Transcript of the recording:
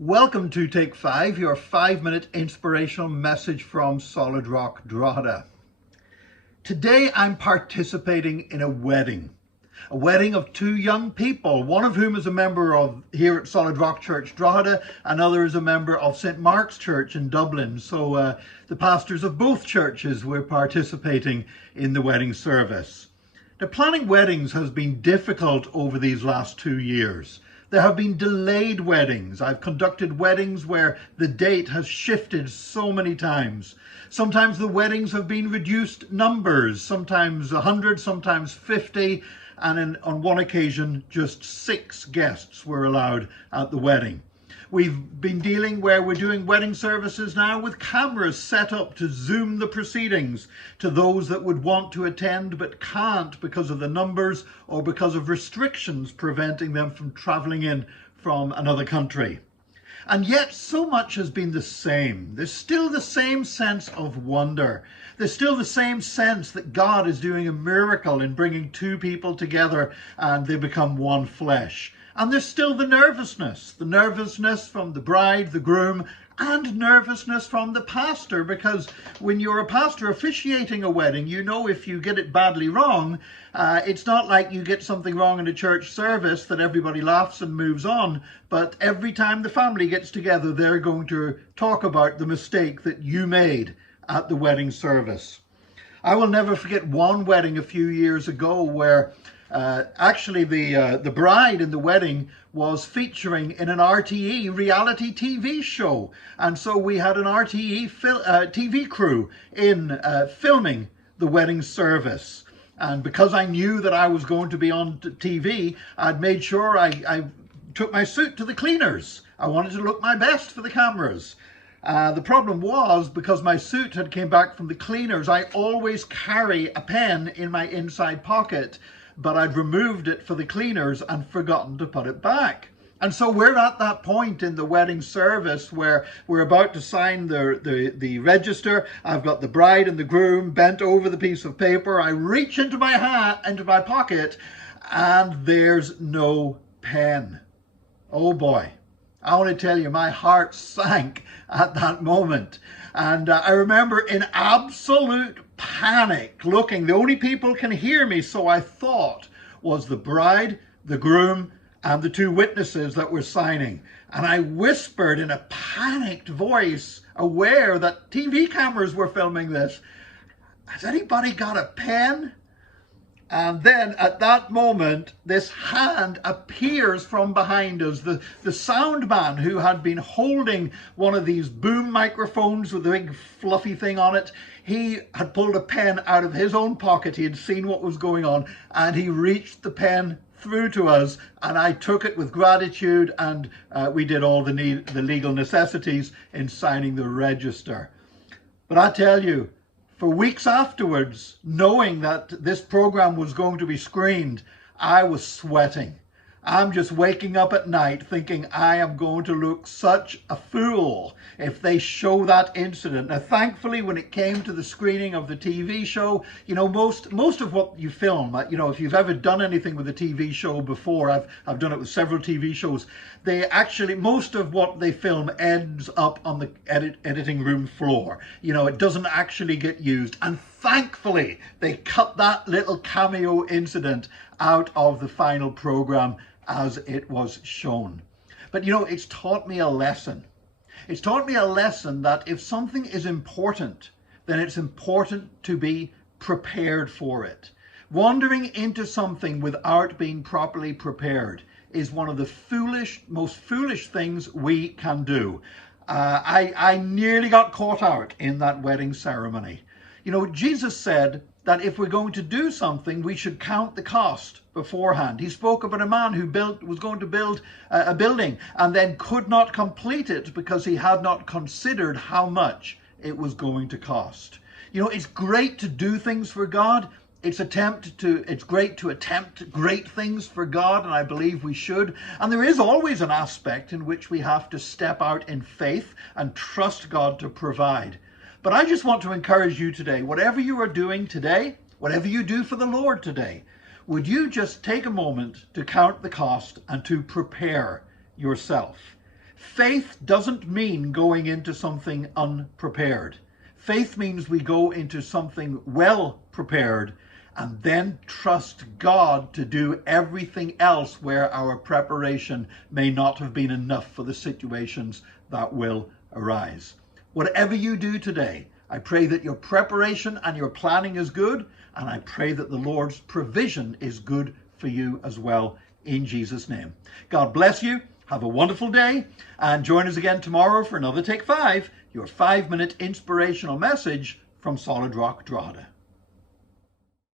Welcome to Take 5, your 5-minute inspirational message from Solid Rock, Drogheda. Today I'm participating in a wedding of two young people, one of whom is a member of here at Solid Rock Church, Drogheda, another is a member of St. Mark's Church in Dublin. So the pastors of both churches were participating in the wedding service. Now, planning weddings has been difficult over these last 2 years. There have been delayed weddings. I've conducted weddings where the date has shifted so many times. Sometimes the weddings have been reduced numbers, sometimes 100, sometimes 50, and on one occasion just 6 guests were allowed at the wedding. We've been dealing where we're doing wedding services now with cameras set up to zoom the proceedings to those that would want to attend but can't because of the numbers or because of restrictions preventing them from traveling in from another country. And yet so much has been the same. There's still the same sense of wonder. There's still the same sense that God is doing a miracle in bringing two people together and they become one flesh. And there's still the nervousness from the bride, the groom, and nervousness from the pastor, because when you're a pastor officiating a wedding, you know if you get it badly wrong, it's not like you get something wrong in a church service that everybody laughs and moves on, but every time the family gets together, they're going to talk about the mistake that you made at the wedding service. I will never forget one wedding a few years ago where actually the bride in the wedding was featuring in an RTE reality TV show. And so we had an RTE TV crew in filming the wedding service. And because I knew that I was going to be on TV, I'd made sure I took my suit to the cleaners. I wanted to look my best for the cameras. The problem was, because my suit had came back from the cleaners, I always carry a pen in my inside pocket, but I'd removed it for the cleaners and forgotten to put it back. And so we're at that point in the wedding service where we're about to sign the register. I've got the bride and the groom bent over the piece of paper. I reach into my pocket, and there's no pen. Oh boy. I want to tell you, my heart sank at that moment. And I remember in absolute panic looking. The only people can hear me, so I thought, was the bride, the groom, and the 2 witnesses that were signing. And I whispered in a panicked voice, aware that TV cameras were filming this, "Has anybody got a pen?" And then at that moment, this hand appears from behind us. The sound man who had been holding one of these boom microphones with a big fluffy thing on it, he had pulled a pen out of his own pocket. He had seen what was going on, and he reached the pen through to us, and I took it with gratitude, and we did all the legal necessities in signing the register. But I tell you, for weeks afterwards, knowing that this program was going to be screened, I was sweating. I'm just waking up at night thinking I am going to look such a fool if they show that incident. Now, thankfully, when it came to the screening of the TV show, you know, most of what you film, you know, if you've ever done anything with a TV show before, I've done it with several TV shows, they actually, most of what they film ends up on the editing room floor. You know, it doesn't actually get used. And thankfully, they cut that little cameo incident out of the final program as it was shown. But you know, it's taught me a lesson. It's taught me a lesson that if something is important, then it's important to be prepared for it. Wandering into something without being properly prepared is one of the most foolish things we can do. I nearly got caught out in that wedding ceremony. You know, Jesus said that if we're going to do something, we should count the cost beforehand. He spoke about a man who was going to build a building and then could not complete it because he had not considered how much it was going to cost. You know, it's great to do things for God. It's great to attempt great things for God, and I believe we should. And there is always an aspect in which we have to step out in faith and trust God to provide. But I just want to encourage you today, whatever you are doing today, whatever you do for the Lord today, would you just take a moment to count the cost and to prepare yourself? Faith doesn't mean going into something unprepared. Faith means we go into something well prepared and then trust God to do everything else where our preparation may not have been enough for the situations that will arise. Whatever you do today, I pray that your preparation and your planning is good, and I pray that the Lord's provision is good for you as well, in Jesus' name. God bless you. Have a wonderful day, and join us again tomorrow for another Take 5, your 5-minute inspirational message from Solid Rock Drogheda.